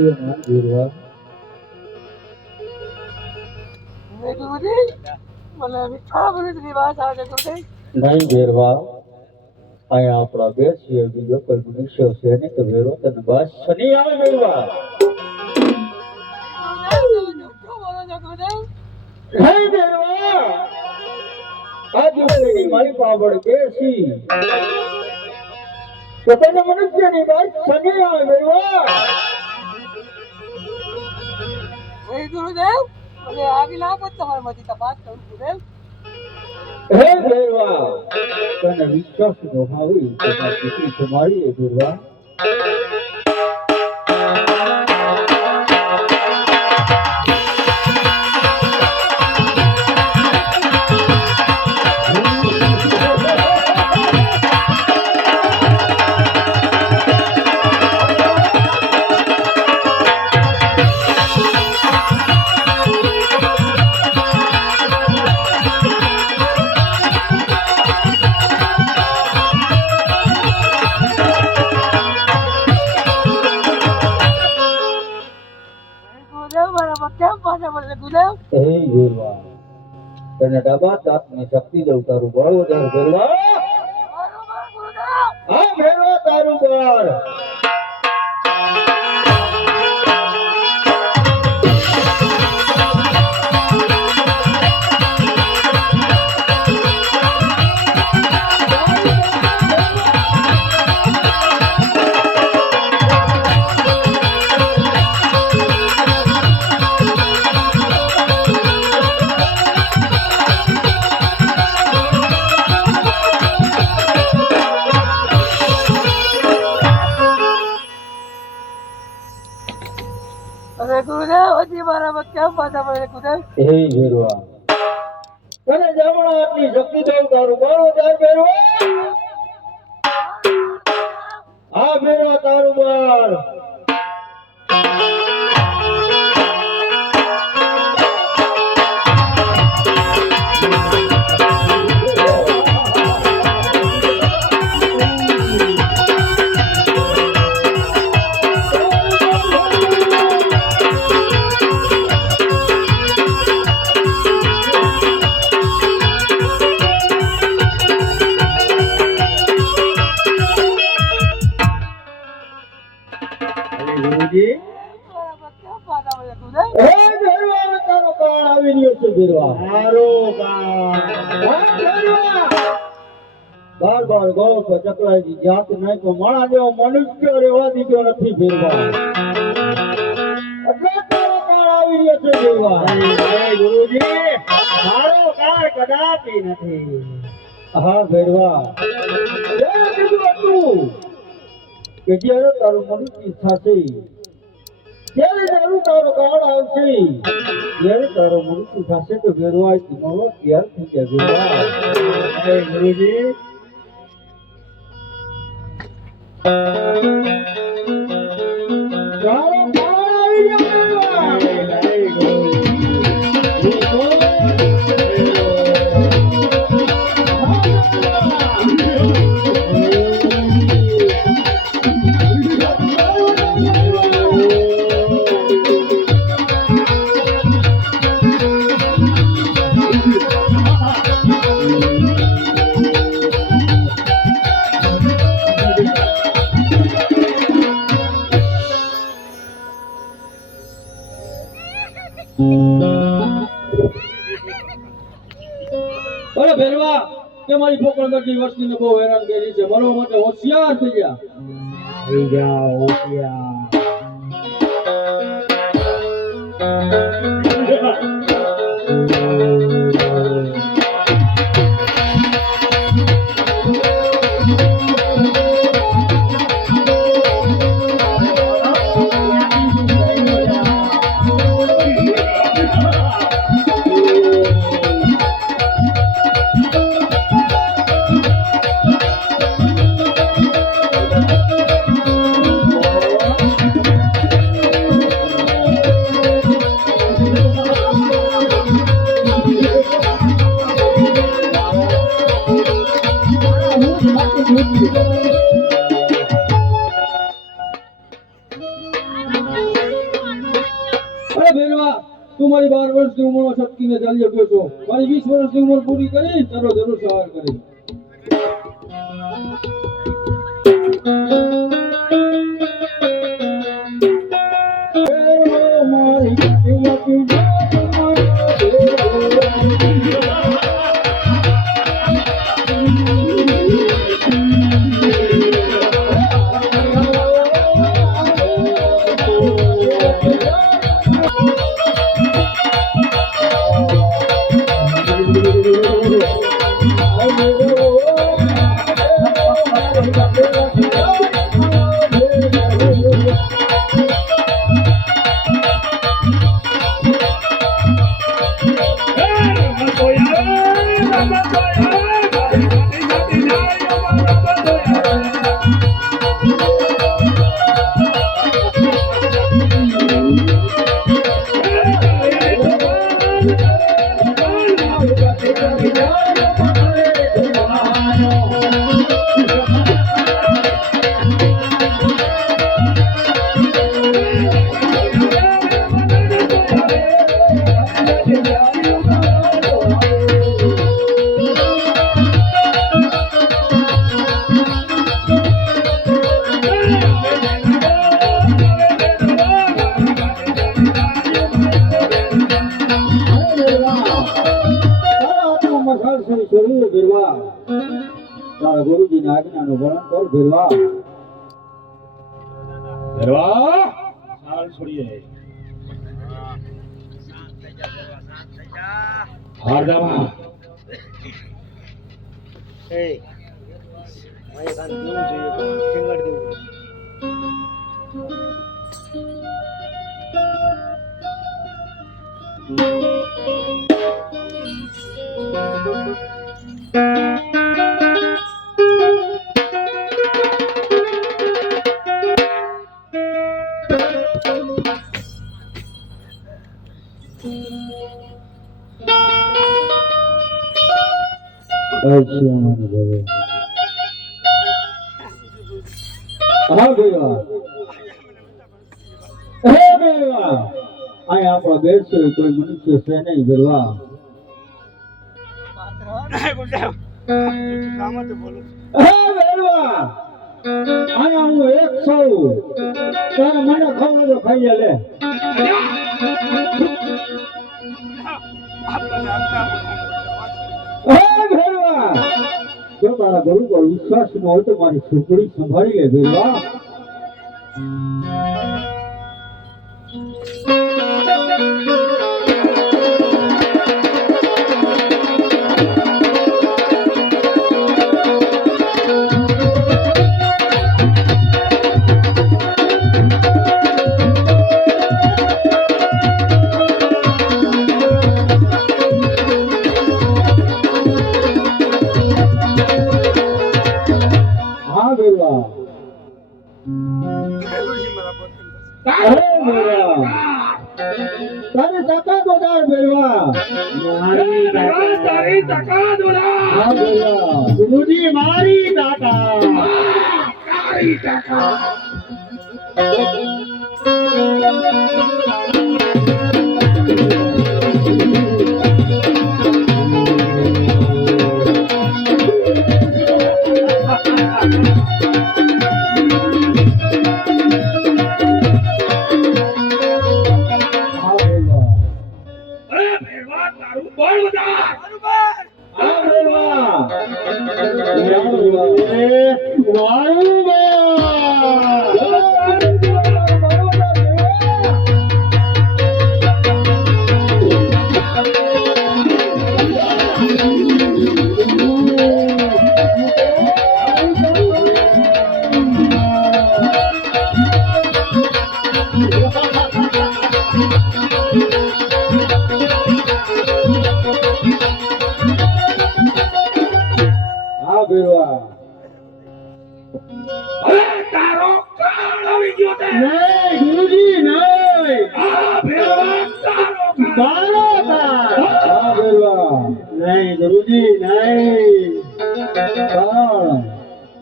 બેસીએ ના ગીરવા. ગુરુજી મને મીઠા બની વાત આવે ગુરુજી. નહીં ગીરવા, અહીંયા આપણા બેસીએ બીજો કોઈ મનુષ્ય છે નહીં તો વેરો તને બસ નહીં આવે ગીરવા. નહીં ગીરવા, આ દિવસની મારી પાવડ બેસી તો તને મનુષ્યની બસ નહીં આવે ગીરવા. ગુરુદેવ મને આગળ આપો તમારા માંથી તપાસ કરું ગુરુદેવ. હે ગીરવા, તને વિશ્વાસ નો હોય તો દીકરી તમારી ગીરવા. હે ગીરવા, તને ડાબા દાંતની શક્તિ દઉં, તારું બળ વધારે ગીરવા. હા ગીરવા, તારું બળ. હે ગીરવા, તને જમણા હાથની શક્તિ દઉં, તારું બળ વધારે ગીરવા. હા ગીરવા, તારું બળ. ગુરુજી, હે ગીરવા, તારો કાળ આવી રહ્યો છે ગીરવા. મારો બાર બાર ગોળ પર ચકલાઈ જાત નહીં તો માણા જેવો મનુષ્ય રહેવા દીધો નથી ગીરવા. એટલે તારો કાળ આવી રહ્યો છે ગીરવા. ગુરુજી, મારો કાળ કદાપી નથી. હા ગીરવા, કીધું હતું કે જ્યારે તારું મનુષ્ય થશે ત્યારે તારું તારો કાળ આવશે. જ્યારે તારો મનુષ્ય થશે તો ગીરવા મળવા તૈયાર થઈ જાય ગીરવા. હે ગુરુજી, તારો કાળ આવી ગયો અરે ભેરવા, કે મારી પોકળગઢની વસ્તીને બહુ હેરાન કરી છે, મરવા માટે હોશિયાર થઈ ગયા. થઈ ગયા હોશિયાર. 12 વર્ષની ઉંમરમાં શક્તિને ચાલી ગયો છો. મારી 20 વર્ષની ઉંમર પૂરી કરી તારો જરૂર સહાર કરી. તારા ગુરુજીની આજ્ઞાનું વર્ણન કર ભેરવા. ભેરવા ચાલ છોડીએ. હારદામાં આપણો બેસો કોઈ મનુષ્ય છે નહીં ભેરવા. આયા હું એક સૌ તારે મને ખાવ તો ખાઈ લે. જો તારા ગુરુ પર વિશ્વાસ ન હોય તો મારી સુપડી સંભાળી લે ભેરવા. તારી તાકાત વધાર ભેરવા. તારી તાકાત વધાર. ગુરુજી મારી તાકાત. તારી તાકાત. नहीं गुरुजी नहीं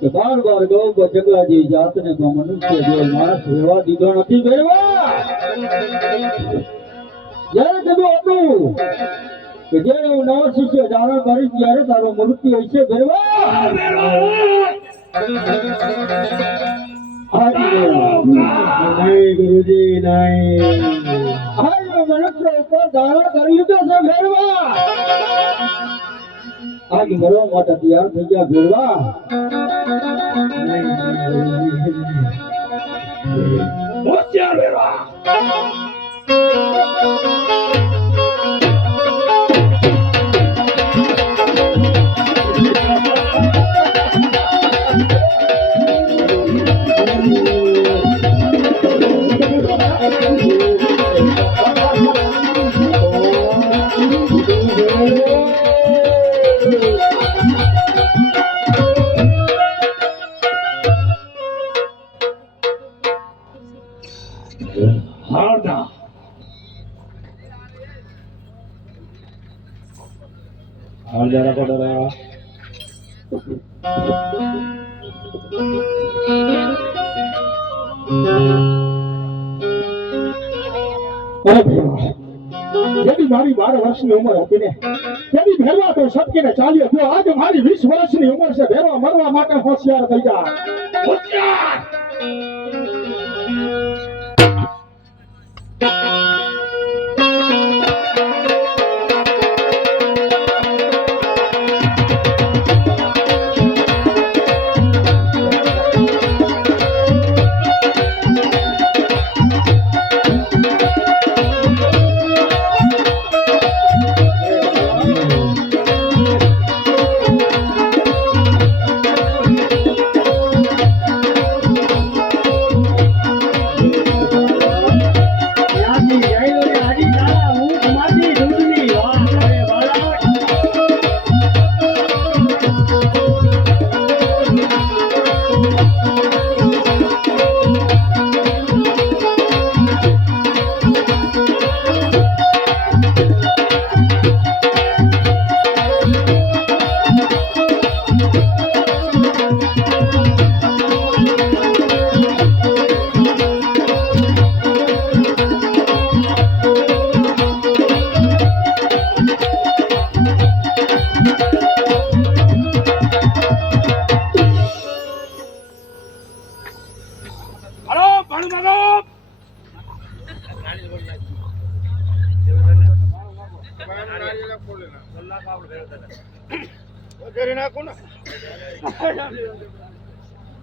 કે બાર બાર ગૌ જગલાજી જાતને તો મનુષ્ય જો માણસ રહેવા દીધો નથી ભેરવા. જ્યારે કીધું હતું કે જ્યારે હું નવો શિષ્ય ધારણ કરીશ ત્યારે તારું મૃત્યુ હશે ભેરવા. હાજી ભેરવા. નહીં ગુરુજી નહીં. હાલ મેં મનુષ્ય ઉપર ધારણ કરી લીધો છે ભેરવા. આજ મરવા માટે તૈયાર થઈ ગયા ભેરવા. હોશિયાર વેરવા. હાર્દા હાર્દા કોડરા જેથી મારી 12 વર્ષની ઉંમર હતી ને તેથી ભેરવા તો સટકીને ચાલ્યો ગયો. આજ મારી 20 વર્ષની ઉંમર છે. ભેરવા મરવા માટે હોશિયાર થઈ જા. હોશિયાર.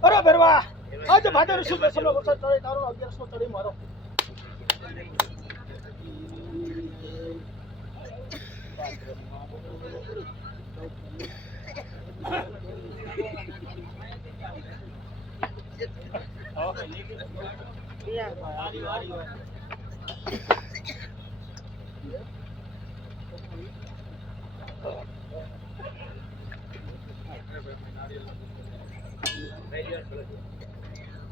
અરે ભેરવા આજે ભાદર શું બેસલો વરસાદ ચડે તારો 1100 ચડી મારો વારી